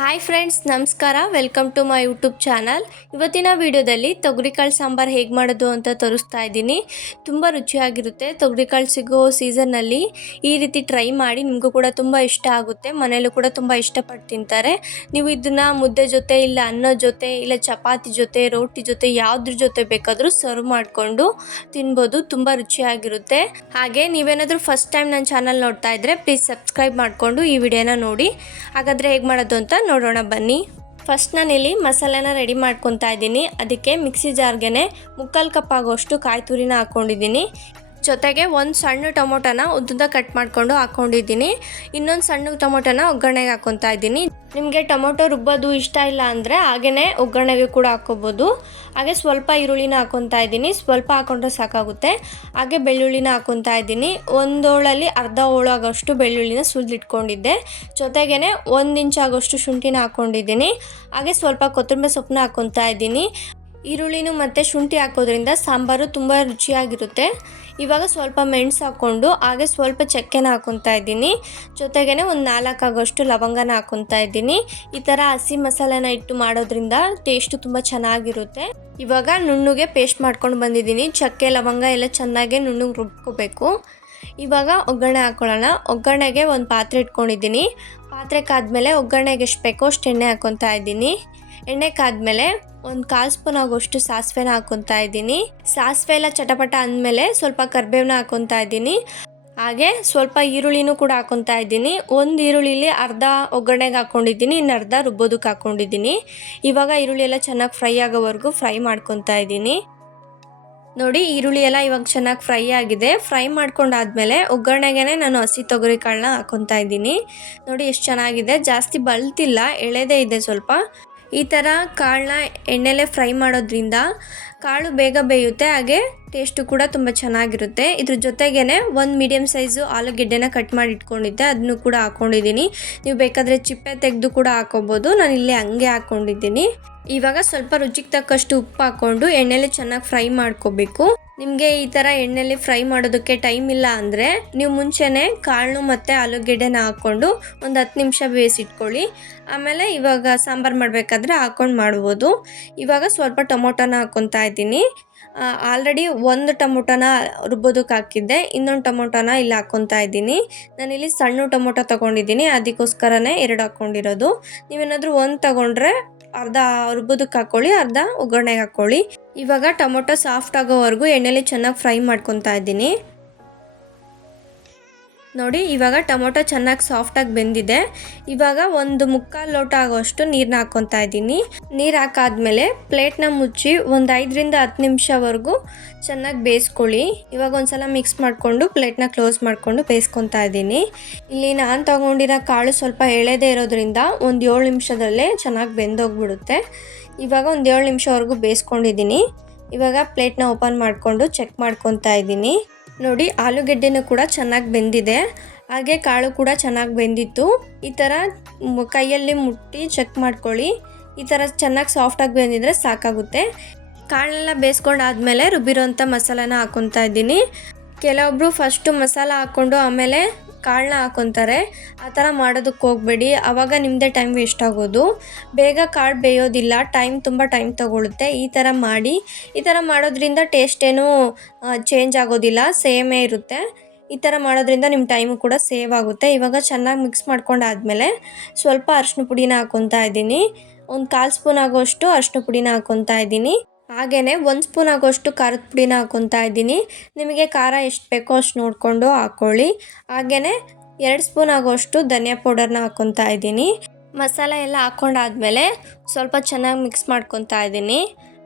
Hi friends, ನಮಸ್ಕಾರ. Welcome to my YouTube channel. ಇವತ್ತಿನ ವಿಡಿಯೋದಲ್ಲಿ ತೊಗರಿಕಾಳು ಸಾಂಬಾರು ಹೇಗೆ ಮಾಡೋದು ಅಂತ ತೋರಿಸ್ತಾ ಇದ್ದೀನಿ. ತುಂಬ ರುಚಿಯಾಗಿರುತ್ತೆ. ತೊಗರಿಕಾಳು ಸಿಗೋ ಸೀಸನ್ನಲ್ಲಿ ಈ ರೀತಿ ಟ್ರೈ ಮಾಡಿ, ನಿಮಗೂ ಕೂಡ ತುಂಬ ಇಷ್ಟ ಆಗುತ್ತೆ. ಮನೆಯಲ್ಲೂ ಕೂಡ ತುಂಬ ಇಷ್ಟಪಟ್ಟು ತಿಂತಾರೆ. ನೀವು ಇದನ್ನು ಮುದ್ದೆ ಜೊತೆ, ಇಲ್ಲ ಅನ್ನದ ಜೊತೆ, ಇಲ್ಲ ಚಪಾತಿ ಜೊತೆ, ರೋಟಿ ಜೊತೆ, ಯಾವುದ್ರ ಜೊತೆ ಬೇಕಾದರೂ ಸರ್ವ್ ಮಾಡಿಕೊಂಡು ತಿನ್ಬೋದು. ತುಂಬ ರುಚಿಯಾಗಿರುತ್ತೆ. ಹಾಗೆ ನೀವೇನಾದರೂ ಫಸ್ಟ್ ಟೈಮ್ ನನ್ನ ಚಾನಲ್ ನೋಡ್ತಾ ಇದ್ದರೆ ಪ್ಲೀಸ್ ಸಬ್ಸ್ಕ್ರೈಬ್ ಮಾಡಿಕೊಂಡು ಈ ವಿಡಿಯೋನ ನೋಡಿ. ಹಾಗಾದರೆ ಹೇಗೆ ಮಾಡೋದು ಅಂತ ನೋಡೋಣ ಬನ್ನಿ. ಫಸ್ಟ್ ನಾನಿಲ್ಲಿ ಮಸಾಲೆನ ರೆಡಿ ಮಾಡ್ಕೊತಾ ಇದ್ದೀನಿ. ಅದಕ್ಕೆ ಮಿಕ್ಸಿ ಜಾರ್ಗೆ 3/4 ಕಪ್ ಆಗೋಷ್ಟು ಕಾಯಿ ತುರಿನ ಹಾಕ್ಕೊಂಡಿದ್ದೀನಿ. ಜೊತೆಗೆ ಒಂದು ಸಣ್ಣ ಟೊಮೊಟೊನ ಉದ್ದುದ್ದ ಕಟ್ ಮಾಡಿಕೊಂಡು ಹಾಕ್ಕೊಂಡಿದ್ದೀನಿ. ಇನ್ನೊಂದು ಸಣ್ಣ ಟೊಮೊಟೊನ ಒಗ್ಗರಣೆಗೆ ಹಾಕ್ಕೊತಾ ಇದ್ದೀನಿ. ನಿಮಗೆ ಟೊಮೊಟೊ ರುಬ್ಬೋದು ಇಷ್ಟ ಇಲ್ಲ ಅಂದರೆ ಹಾಗೆಯೇ ಒಗ್ಗರಣೆಗೆ ಕೂಡ ಹಾಕ್ಕೋಬೋದು. ಹಾಗೆ ಸ್ವಲ್ಪ ಈರುಳ್ಳಿನ ಹಾಕ್ಕೊತಾ ಇದ್ದೀನಿ. ಸ್ವಲ್ಪ ಹಾಕ್ಕೊಂಡ್ರೆ ಸಾಕಾಗುತ್ತೆ. ಹಾಗೆ ಬೆಳ್ಳುಳ್ಳಿನ ಹಾಕ್ಕೊತಾ ಇದ್ದೀನಿ. ಒಂದು ಹೋಳಲ್ಲಿ ಅರ್ಧ ಹೋಳು ಆಗೋಷ್ಟು ಬೆಳ್ಳುಳ್ಳಿನ ಸುಲಿದಿಟ್ಕೊಂಡಿದ್ದೆ. ಜೊತೆಗೇ 1 ಇಂಚ್ ಆಗೋಷ್ಟು ಶುಂಠಿನ ಹಾಕ್ಕೊಂಡಿದ್ದೀನಿ. ಹಾಗೆ ಸ್ವಲ್ಪ ಕೊತ್ತಂಬರಿ ಸೊಪ್ಪನ್ನ ಹಾಕ್ಕೊತಾ ಇದ್ದೀನಿ. ಈರುಳ್ಳಿನೂ ಮತ್ತು ಶುಂಠಿ ಹಾಕೋದ್ರಿಂದ ಸಾಂಬಾರು ತುಂಬ ರುಚಿಯಾಗಿರುತ್ತೆ. ಇವಾಗ ಸ್ವಲ್ಪ ಮೆಣಸು ಹಾಕ್ಕೊಂಡು ಹಾಗೆ ಸ್ವಲ್ಪ ಚಕ್ಕೆನ ಹಾಕ್ಕೊತಾ ಇದ್ದೀನಿ. ಜೊತೆಗೇ ಒಂದು 4 ಆಗೋಷ್ಟು ಲವಂಗನ ಹಾಕ್ಕೊತಾ ಇದ್ದೀನಿ. ಈ ಥರ ಹಸಿ ಮಸಾಲೆನ ಇಟ್ಟು ಮಾಡೋದ್ರಿಂದ ಟೇಸ್ಟು ತುಂಬ ಚೆನ್ನಾಗಿರುತ್ತೆ. ಇವಾಗ ನುಣ್ಣಗೆ ಪೇಸ್ಟ್ ಮಾಡ್ಕೊಂಡು ಬಂದಿದ್ದೀನಿ. ಚಕ್ಕೆ ಲವಂಗ ಎಲ್ಲ ಚೆನ್ನಾಗಿ ನುಣ್ಣಗೆ ರುಬ್ಕೋಬೇಕು. ಇವಾಗ ಒಗ್ಗರಣೆ ಹಾಕ್ಕೊಳ್ಳೋಣ. ಒಗ್ಗರಣೆಗೆ ಒಂದು ಪಾತ್ರೆ ಇಟ್ಕೊಂಡಿದ್ದೀನಿ. ಪಾತ್ರೆ ಕಾದ್ಮೇಲೆ ಒಗ್ಗರಣೆಗೆ ಎಷ್ಟು ಬೇಕೋ ಅಷ್ಟು ಎಣ್ಣೆ ಹಾಕ್ಕೊತಾ ಇದ್ದೀನಿ. ಎಣ್ಣೆ ಕಾದ್ಮೇಲೆ 1/4 ಸ್ಪೂನ್ ಆಗೋಷ್ಟು ಸಾಸಿವೆನ ಹಾಕ್ಕೊತಾ ಇದ್ದೀನಿ. ಸಾಸಿವೆ ಎಲ್ಲ ಚಟಪಟ ಅಂದಮೇಲೆ ಸ್ವಲ್ಪ ಕರಿಬೇವನ್ನ ಹಾಕ್ಕೊತಾ ಇದ್ದೀನಿ. ಹಾಗೆ ಸ್ವಲ್ಪ ಈರುಳ್ಳಿನೂ ಕೂಡ ಹಾಕ್ಕೊತಾ ಇದ್ದೀನಿ. ಒಂದು ಈರುಳ್ಳಿಲಿ ಅರ್ಧ ಒಗ್ಗರಣೆಗೆ ಹಾಕ್ಕೊಂಡಿದ್ದೀನಿ, ಇನ್ನು ಅರ್ಧ ರುಬ್ಬೋದಕ್ಕೆ ಹಾಕ್ಕೊಂಡಿದ್ದೀನಿ. ಇವಾಗ ಈರುಳ್ಳಿ ಎಲ್ಲ ಚೆನ್ನಾಗಿ ಫ್ರೈ ಆಗೋವರೆಗೂ ಫ್ರೈ ಮಾಡ್ಕೊತಾ ಇದ್ದೀನಿ. ನೋಡಿ, ಈರುಳ್ಳಿ ಎಲ್ಲ ಇವಾಗ ಚೆನ್ನಾಗಿ ಫ್ರೈ ಆಗಿದೆ. ಫ್ರೈ ಮಾಡ್ಕೊಂಡಾದ್ಮೇಲೆ ಒಗ್ಗರಣೆಗೆ ನಾನು ಹಸಿ ತೊಗರಿ ಕಾಳನ್ನ ಹಾಕ್ಕೊತಾ ಇದ್ದೀನಿ. ನೋಡಿ ಎಷ್ಟು ಚೆನ್ನಾಗಿದೆ. ಜಾಸ್ತಿ ಬಲ್ತಿಲ್ಲ, ಎಳೆದೇ ಇದೆ ಸ್ವಲ್ಪ. ಈ ಥರ ಕಾಳನ್ನ ಎಣ್ಣೆಲೇ ಫ್ರೈ ಮಾಡೋದ್ರಿಂದ ಕಾಳು ಬೇಗ ಬೇಯುತ್ತೆ. ಹಾಗೆ ಟೇಸ್ಟು ಕೂಡ ತುಂಬ ಚೆನ್ನಾಗಿರುತ್ತೆ. ಇದ್ರ ಜೊತೆಗೇ ಒಂದು ಮೀಡಿಯಮ್ ಸೈಜು ಆಲೂಗೆಡ್ಡೆನ ಕಟ್ ಮಾಡಿ ಇಟ್ಕೊಂಡಿದ್ದೆ, ಅದನ್ನು ಕೂಡ ಹಾಕ್ಕೊಂಡಿದ್ದೀನಿ. ನೀವು ಬೇಕಾದರೆ ಚಿಪ್ಪೆ ತೆಗೆದು ಕೂಡ ಹಾಕ್ಕೊಬೋದು. ನಾನು ಇಲ್ಲಿ ಹಂಗೆ ಹಾಕ್ಕೊಂಡಿದ್ದೀನಿ. ಇವಾಗ ಸ್ವಲ್ಪ ರುಚಿಗೆ ತಕ್ಕಷ್ಟು ಉಪ್ಪು ಹಾಕ್ಕೊಂಡು ಎಣ್ಣೆಲಿ ಚೆನ್ನಾಗಿ ಫ್ರೈ ಮಾಡ್ಕೋಬೇಕು. ನಿಮಗೆ ಈ ಥರ ಎಣ್ಣೆಲಿ ಫ್ರೈ ಮಾಡೋದಕ್ಕೆ ಟೈಮ್ ಇಲ್ಲ ಅಂದರೆ ನೀವು ಮುಂಚೆನೇ ಕಾಳು ಮತ್ತು ಆಲೂಗೆಡ್ಡೆನ ಹಾಕ್ಕೊಂಡು ಒಂದು 10 ನಿಮಿಷ ಬೇಯಿಸಿಟ್ಕೊಳ್ಳಿ. ಆಮೇಲೆ ಇವಾಗ ಸಾಂಬಾರು ಮಾಡಬೇಕಾದ್ರೆ ಹಾಕ್ಕೊಂಡು ಮಾಡ್ಬೋದು. ಇವಾಗ ಸ್ವಲ್ಪ ಟೊಮೊಟೊನ ಹಾಕ್ಕೊತಾ ಇದ್ದೀನಿ. ಆಲ್ರೆಡಿ ಒಂದು ಟೊಮೊಟೊನ ರುಬ್ಬೋದಕ್ಕೆ ಹಾಕಿದ್ದೆ, ಇನ್ನೊಂದು ಟೊಮೊಟೊನ ಇಲ್ಲಿ ಹಾಕ್ಕೊತಾ ಇದ್ದೀನಿ. ನಾನಿಲ್ಲಿ ಸಣ್ಣ ಟೊಮೊಟೊ ತೊಗೊಂಡಿದ್ದೀನಿ, ಅದಕ್ಕೋಸ್ಕರನೇ 2 ಹಾಕ್ಕೊಂಡಿರೋದು. ನೀವೇನಾದರೂ ಒಂದು ತೊಗೊಂಡ್ರೆ ಅರ್ಧ ರುಬ್ಬೋದಕ್ಕೆ ಹಾಕ್ಕೊಳ್ಳಿ, ಅರ್ಧ ಒಗ್ಗರಣೆಗೆ ಹಾಕ್ಕೊಳ್ಳಿ. ಇವಾಗ ಟೊಮೊಟೊ ಸಾಫ್ಟ್ ಆಗೋವರೆಗೂ ಎಣ್ಣೆಲಿ ಚೆನ್ನಾಗಿ ಫ್ರೈ ಮಾಡ್ಕೊತಾ ಇದ್ದೀನಿ. ನೋಡಿ, ಇವಾಗ ಟೊಮೊಟೊ ಚೆನ್ನಾಗಿ ಸಾಫ್ಟಾಗಿ ಬೆಂದಿದೆ. ಇವಾಗ ಒಂದು 3/4 ಲೋಟ ಆಗೋಷ್ಟು ನೀರನ್ನ ಹಾಕ್ಕೊತಾ ಇದ್ದೀನಿ. ನೀರು ಹಾಕಾದ್ಮೇಲೆ ಪ್ಲೇಟ್ನ ಮುಚ್ಚಿ ಒಂದು 5ರಿಂದ 10 ನಿಮಿಷವರೆಗೂ ಚೆನ್ನಾಗಿ ಬೇಯಿಸ್ಕೊಳ್ಳಿ. ಇವಾಗ ಒಂದ್ಸಲ ಮಿಕ್ಸ್ ಮಾಡಿಕೊಂಡು ಪ್ಲೇಟ್ನ ಕ್ಲೋಸ್ ಮಾಡಿಕೊಂಡು ಬೇಯಿಸ್ಕೊತಾ ಇದ್ದೀನಿ. ಇಲ್ಲಿ ನಾನು ತೊಗೊಂಡಿರೋ ಕಾಳು ಸ್ವಲ್ಪ ಎಳೆದೇ ಇರೋದ್ರಿಂದ ಒಂದು 7 ನಿಮಿಷದಲ್ಲೇ ಚೆನ್ನಾಗಿ ಬೆಂದೋಗ್ಬಿಡುತ್ತೆ. ಇವಾಗ ಒಂದು 7 ನಿಮಿಷವರೆಗೂ ಬೇಯಿಸ್ಕೊಂಡಿದ್ದೀನಿ. ಇವಾಗ ಪ್ಲೇಟ್ನ ಓಪನ್ ಮಾಡಿಕೊಂಡು ಚೆಕ್ ಮಾಡ್ಕೊತಾ ಇದ್ದೀನಿ. ನೋಡಿ, ಆಲೂಗೆಡ್ಡೆನೂ ಕೂಡ ಚೆನ್ನಾಗಿ ಬೆಂದಿದೆ. ಹಾಗೆ ಕಾಳು ಕೂಡ ಚೆನ್ನಾಗಿ ಬೆಂದಿತ್ತು. ಈ ಥರ ಕೈಯಲ್ಲಿ ಮುಟ್ಟಿ ಚೆಕ್ ಮಾಡ್ಕೊಳ್ಳಿ. ಈ ಥರ ಚೆನ್ನಾಗಿ ಸಾಫ್ಟಾಗಿ ಬೆಂದಿದ್ರೆ ಸಾಕಾಗುತ್ತೆ. ಕಾಳೆಲ್ಲ ಬೇಯಿಸ್ಕೊಂಡಾದ್ಮೇಲೆ ರುಬ್ಬಿರೋಂಥ ಮಸಾಲಾನ ಹಾಕ್ಕೊತಾ ಇದ್ದೀನಿ. ಕೆಲವೊಬ್ಬರು ಫಸ್ಟು ಮಸಾಲ ಹಾಕ್ಕೊಂಡು ಆಮೇಲೆ ಕಾಳನ್ನ ಹಾಕ್ಕೊತಾರೆ. ಆ ಥರ ಮಾಡೋದಕ್ಕೆ ಹೋಗಬೇಡಿ, ಆವಾಗ ನಿಮ್ಮದೇ ಟೈಮ್ ವೇಸ್ಟ್ ಆಗೋದು. ಬೇಗ ಕಾಳು ಬೇಯೋದಿಲ್ಲ, ತುಂಬ ಟೈಮ್ ತೊಗೊಳುತ್ತೆ. ಈ ಥರ ಮಾಡಿ. ಈ ಥರ ಮಾಡೋದ್ರಿಂದ ಟೇಸ್ಟ್ ಏನೂ ಚೇಂಜ್ ಆಗೋದಿಲ್ಲ, ಸೇಮೇ ಇರುತ್ತೆ. ಈ ಥರ ಮಾಡೋದ್ರಿಂದ ನಿಮ್ಮ ಟೈಮು ಕೂಡ ಸೇವ್ ಆಗುತ್ತೆ. ಇವಾಗ ಚೆನ್ನಾಗಿ ಮಿಕ್ಸ್ ಮಾಡ್ಕೊಂಡಾದ್ಮೇಲೆ ಸ್ವಲ್ಪ ಅರಿಶಿನ ಪುಡಿನ ಹಾಕ್ಕೊತಾ ಇದ್ದೀನಿ. ಒಂದು 1/4 ಸ್ಪೂನ್ ಆಗೋಷ್ಟು ಅರಿಶಿನ ಪುಡಿನ ಹಾಕ್ಕೊತಾ ಇದ್ದೀನಿ. ಹಾಗೆಯೇ 1 ಸ್ಪೂನ್ ಆಗೋಷ್ಟು ಖಾರದ ಪುಡಿನ ಹಾಕ್ಕೊತಾ ಇದ್ದೀನಿ. ನಿಮಗೆ ಖಾರ ಎಷ್ಟು ಬೇಕೋ ಅಷ್ಟು ನೋಡಿಕೊಂಡು ಹಾಕ್ಕೊಳ್ಳಿ. ಹಾಗೆಯೇ 2 ಸ್ಪೂನ್ ಆಗೋಷ್ಟು ಧನಿಯಾ ಪೌಡರ್ನ ಹಾಕ್ಕೊತಾ ಇದ್ದೀನಿ. ಮಸಾಲೆ ಎಲ್ಲ ಹಾಕ್ಕೊಂಡಾದ್ಮೇಲೆ ಸ್ವಲ್ಪ ಚೆನ್ನಾಗಿ ಮಿಕ್ಸ್ ಮಾಡ್ಕೊತಾ ಇದ್ದೀನಿ.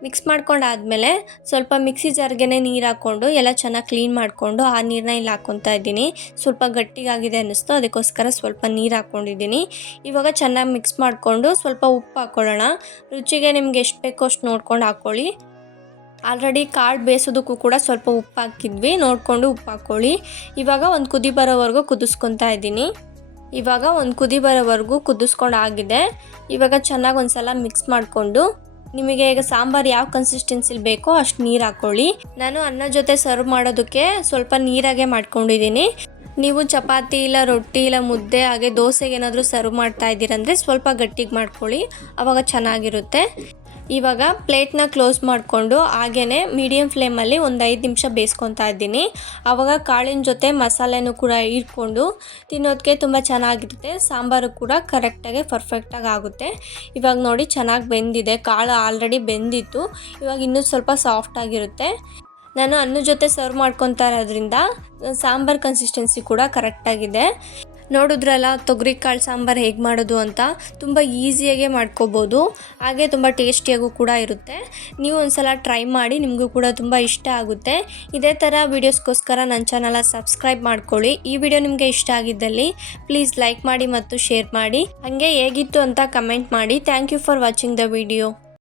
ಮಿಕ್ಸ್ ಮಾಡ್ಕೊಂಡಾದ್ಮೇಲೆ ಸ್ವಲ್ಪ ಮಿಕ್ಸಿ ಜಾರ್ಗೆ ನೀರು ಹಾಕ್ಕೊಂಡು ಎಲ್ಲ ಚೆನ್ನಾಗಿ ಕ್ಲೀನ್ ಮಾಡಿಕೊಂಡು ಆ ನೀರನ್ನ ಇಲ್ಲಿ ಹಾಕ್ಕೊತಾ ಇದ್ದೀನಿ. ಸ್ವಲ್ಪ ಗಟ್ಟಿಗಾಗಿದೆ ಅನ್ನಿಸ್ತು, ಅದಕ್ಕೋಸ್ಕರ ಸ್ವಲ್ಪ ನೀರು ಹಾಕ್ಕೊಂಡಿದ್ದೀನಿ. ಇವಾಗ ಚೆನ್ನಾಗಿ ಮಿಕ್ಸ್ ಮಾಡಿಕೊಂಡು ಸ್ವಲ್ಪ ಉಪ್ಪು ಹಾಕ್ಕೊಳ್ಳೋಣ. ರುಚಿಗೆ ನಿಮ್ಗೆ ಎಷ್ಟು ಬೇಕೋ ಅಷ್ಟು ನೋಡ್ಕೊಂಡು ಹಾಕ್ಕೊಳ್ಳಿ. ಆಲ್ರೆಡಿ ಕಾಳು ಬೇಯಿಸೋದಕ್ಕೂ ಕೂಡ ಸ್ವಲ್ಪ ಉಪ್ಪು ಹಾಕಿದ್ವಿ, ನೋಡಿಕೊಂಡು ಉಪ್ಪು ಹಾಕ್ಕೊಳ್ಳಿ. ಇವಾಗ ಒಂದು ಕುದಿ ಬರೋವರೆಗೂ ಕುದಿಸ್ಕೊತಾ ಇದ್ದೀನಿ. ಇವಾಗ ಒಂದು ಕುದಿ ಬರೋವರೆಗೂ ಕುದಿಸ್ಕೊಂಡು ಆಗಿದೆ. ಇವಾಗ ಚೆನ್ನಾಗಿ ಒಂದು ಸಲ ಮಿಕ್ಸ್ ಮಾಡಿಕೊಂಡು ನಿಮಗೆ ಈಗ ಸಾಂಬಾರು ಯಾವ ಕನ್ಸಿಸ್ಟೆನ್ಸಿಲಿ ಬೇಕೋ ಅಷ್ಟು ನೀರು ಹಾಕ್ಕೊಳ್ಳಿ. ನಾನು ಅನ್ನ ಜೊತೆ ಸರ್ವ್ ಮಾಡೋದಕ್ಕೆ ಸ್ವಲ್ಪ ನೀರಾಗೆ ಮಾಡ್ಕೊಂಡಿದ್ದೀನಿ. ನೀವು ಚಪಾತಿ ಇಲ್ಲ ರೊಟ್ಟಿ ಇಲ್ಲ ಮುದ್ದೆ ಹಾಗೆ ದೋಸೆಗೆ ಏನಾದರೂ ಸರ್ವ್ ಮಾಡ್ತಾ ಇದ್ದೀರಂದರೆ ಸ್ವಲ್ಪ ಗಟ್ಟಿಗೆ ಮಾಡ್ಕೊಳ್ಳಿ, ಆವಾಗ ಚೆನ್ನಾಗಿರುತ್ತೆ. ಇವಾಗ ಪ್ಲೇಟ್ನ ಕ್ಲೋಸ್ ಮಾಡಿಕೊಂಡು ಹಾಗೇ ಮೀಡಿಯಮ್ ಫ್ಲೇಮಲ್ಲಿ ಒಂದು 5 ನಿಮಿಷ ಬೇಯಿಸ್ಕೊತಾ ಇದ್ದೀನಿ. ಆವಾಗ ಕಾಳಿನ ಜೊತೆ ಮಸಾಲೆನೂ ಕೂಡ ಇಟ್ಕೊಂಡು ತಿನ್ನೋದಕ್ಕೆ ತುಂಬ ಚೆನ್ನಾಗಿರುತ್ತೆ. ಸಾಂಬಾರು ಕೂಡ ಕರೆಕ್ಟಾಗಿ ಪರ್ಫೆಕ್ಟಾಗಿ ಆಗುತ್ತೆ. ಇವಾಗ ನೋಡಿ ಚೆನ್ನಾಗಿ ಬೆಂದಿದೆ, ಕಾಳು ಆಲ್ರೆಡಿ ಬೆಂದಿತ್ತು. ಇವಾಗ ಇನ್ನೂ ಸ್ವಲ್ಪ ಸಾಫ್ಟಾಗಿರುತ್ತೆ. ನಾನು ಅನ್ನದ ಜೊತೆ ಸರ್ವ್ ಮಾಡ್ಕೊತಾ ಇರೋದ್ರಿಂದ ಸಾಂಬಾರು ಕನ್ಸಿಸ್ಟೆನ್ಸಿ ಕೂಡ ಕರೆಕ್ಟಾಗಿದೆ. ನೋಡಿದ್ರಲ್ಲ ತೊಗರಿಕಾಳು ಸಾಂಬಾರು ಹೇಗೆ ಮಾಡೋದು ಅಂತ. ತುಂಬ ಈಸಿಯಾಗೆ ಮಾಡ್ಕೋಬೋದು, ಹಾಗೆ ತುಂಬ ಟೇಸ್ಟಿಯಾಗೂ ಕೂಡ ಇರುತ್ತೆ. ನೀವು ಒಂದ್ಸಲ ಟ್ರೈ ಮಾಡಿ, ನಿಮಗೂ ಕೂಡ ತುಂಬ ಇಷ್ಟ ಆಗುತ್ತೆ. ಇದೇ ಥರ ವೀಡಿಯೋಸ್ಗೋಸ್ಕರ ನನ್ನ ಚಾನಲ್ನ ಸಬ್ಸ್ಕ್ರೈಬ್ ಮಾಡ್ಕೊಳ್ಳಿ. ಈ ವಿಡಿಯೋ ನಿಮಗೆ ಇಷ್ಟ ಆಗಿದ್ದಲ್ಲಿ ಪ್ಲೀಸ್ ಲೈಕ್ ಮಾಡಿ ಮತ್ತು ಶೇರ್ ಮಾಡಿ. ಹಾಗೆ ಹೇಗಿತ್ತು ಅಂತ ಕಮೆಂಟ್ ಮಾಡಿ. Thank you for watching the video.